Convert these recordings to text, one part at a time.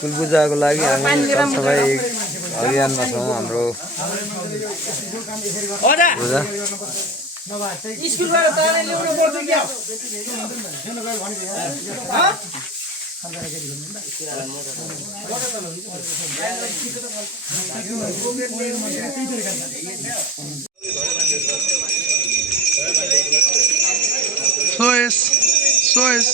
कुल पूजाको लागि हामी सरसफाइ अभियानमा छौँ। हाम्रो पूजा स्कुलबाट ताने ल्याउनु पर्छ क्या सोएस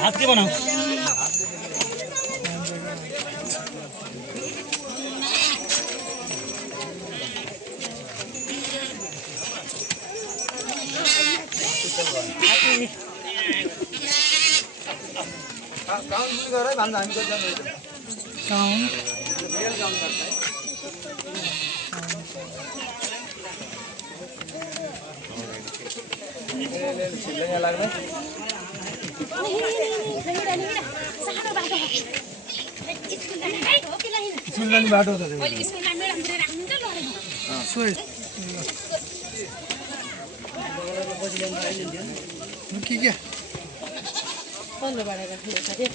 हाथ के बनाओ बाटो त के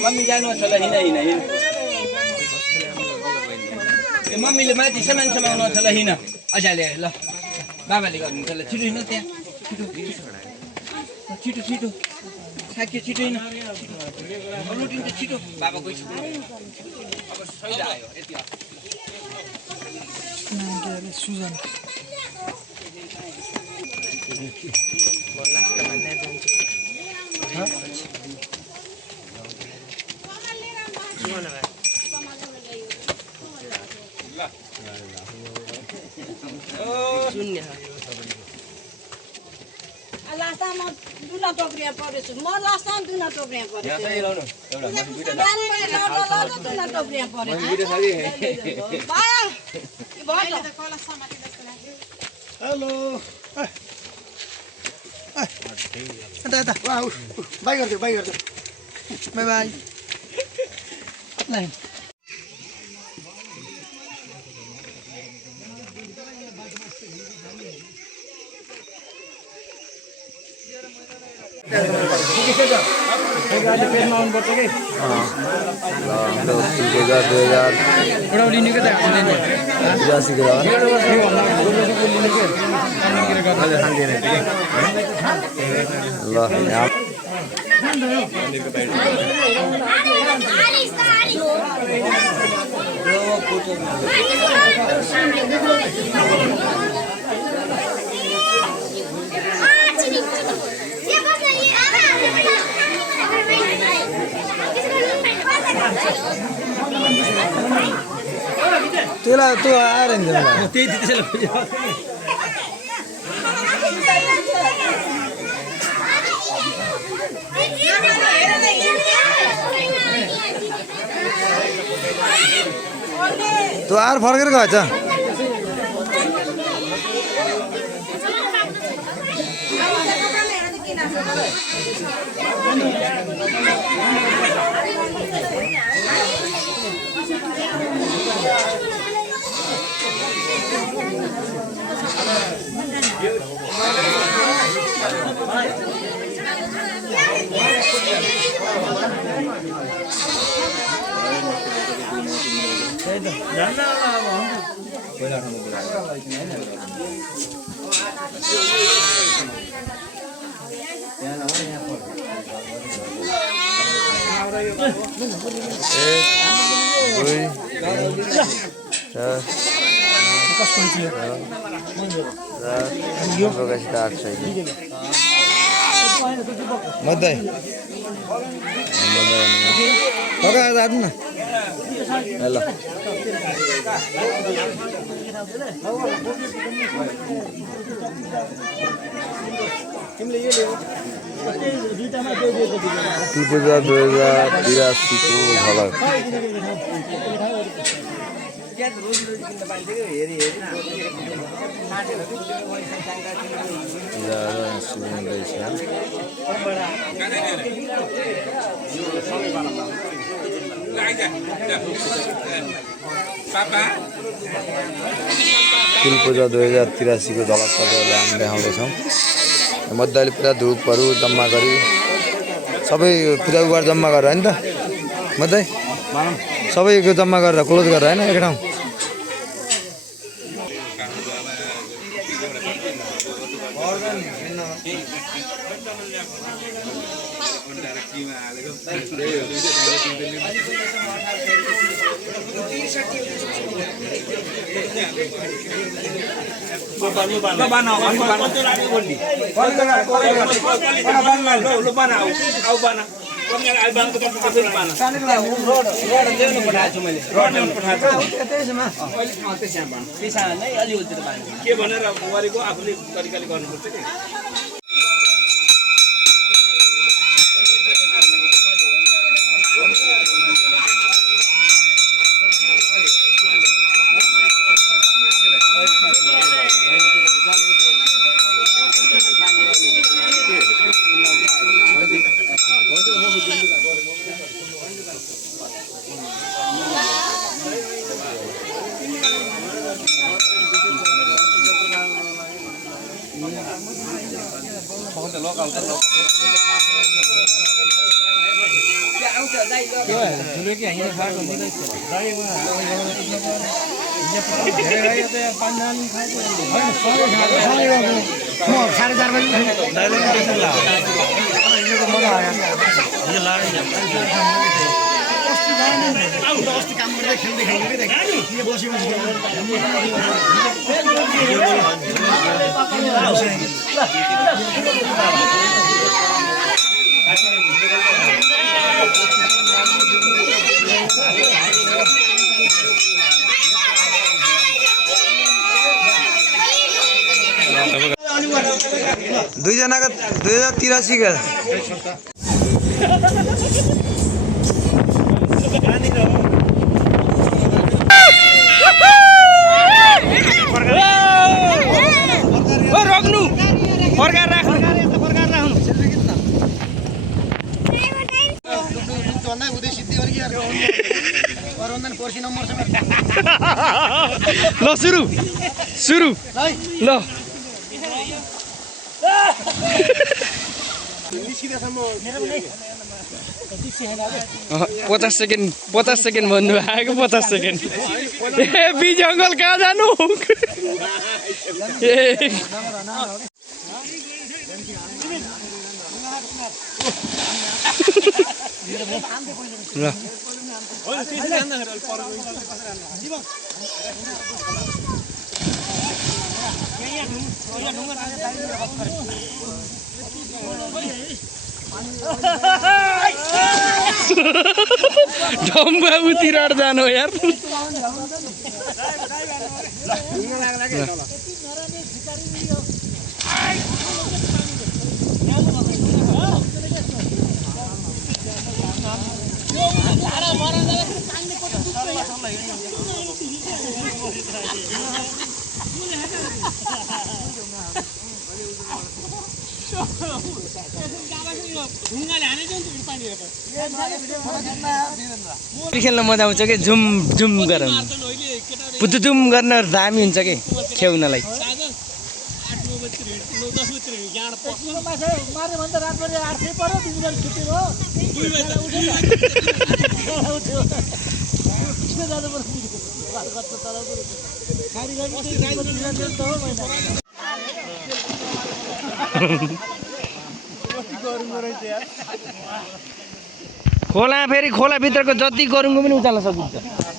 मम्मी जानु छ ल हिँड मम्मीले माथि सामान समाउनु छ ल हिँड अझाले ल बाबाले गर्नुहुन्छ ल छिटो हिँड्नु त्यहाँ छिटो छिटो साक्यो छिटो हिँड्नु लुटिन्छ छिटो बाबा गइसक्नु अब सही आयो यति सुजन लास्टमा दुना टोक्रिया परेछु म लास्टमा दुना टोक्रिया परेछु दुना टोक्रिया परेछु हेलो यता बाई गरिदियो बाई बाई त्यसलाई त्यो आएर नि त्यही त्यसैले त्यो आएर फर्केर गएछ मध्ये ना हेलो पूजा 2083 को झलक कुल पूजा 2083 को झलक तपाईँहरूले हामी देखाउँदैछौँ मध्येले पुरा धुपहरू जम्मा गरी सबै पूजा उगार जम्मा गरेर हैन त मध्ये सबैको जम्मा गरेर क्लोज गरेर हैन एक ठाउँ के भनेर गरेको आफूले तरिकाले गर्नुपर्छ के दुईजनाको 2083 का रोक्नु फर्काएर राख्नु ल सुरु सुरु ल 50 सेकेन्ड भन्नु आएको 50 सेकेन्ड ए बी जंगल कहाँ जानु ल ढम्बा उतिर जानु यार खेल्न मजा आउँछ कि झुम झुम गरौँ पुतुम गर्न दामी हुन्छ कि खेल्नलाई खोला फेरि खोलाभित्रको जति गरुङ्गो पनि उचाल्न सकिन्छ